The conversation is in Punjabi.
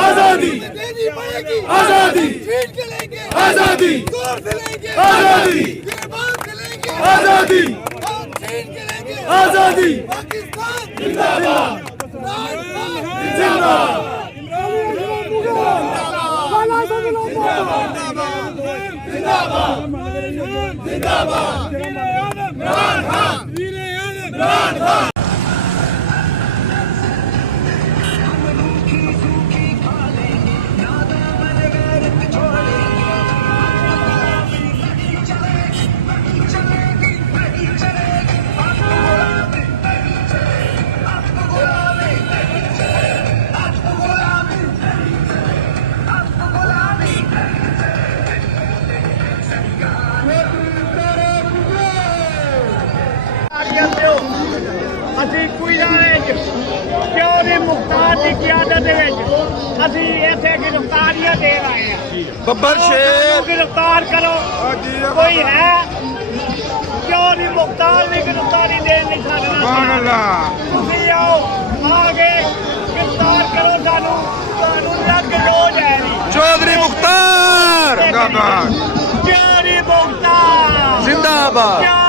आजादी देनी पड़ेगी, आजादी छीन के लेंगे, आजादी जोर से लेंगे, आजादी गिरबान से लेंगे, आजादी छीन के लेंगे, आजादी पाकिस्तान जिंदाबाद जिंदाबाद जिंदाबाद जिंदाबाद इमरान खान इमरान खान। ਅਸੀਂ ਕੋਈ ਕਿਉਂ ਨਹੀਂ ਮੁਖਤਾਰ ਦੀ ਕਿਆਦਤ ਦੇ ਵਿੱਚ ਅਸੀਂ ਇੱਥੇ ਗ੍ਰਿਫਤਾਰੀਆਂ ਦੇ ਆਏ ਹਾਂ। ਬੱਬਰ ਸ਼ੇਰ ਗ੍ਰਿਫਤਾਰ ਕਰੋ, ਕੋਈ ਹੈ ਕਿਉਂ ਨਹੀਂ ਮੁਖਤਾਰ ਦੀ ਗ੍ਰਿਫਤਾਰੀ ਦੇਣ ਨਹੀਂ ਛੱਡਣਾ। ਤੁਸੀਂ ਆਓ ਆਗੇ ਗ੍ਰਿਫਤਾਰ ਕਰੋ ਸਾਨੂੰ, ਤੁਹਾਨੂੰ ਲੱਗ ਰੋਜ਼ ਹੈ ਚੌਧਰੀ ਮੁਖਤਾਰ ਜਿੰਦਾਬਾਦ, ਚੌਧਰੀ ਮੁਖਤਾਰ ਜਿੰਦਾਬਾਦ।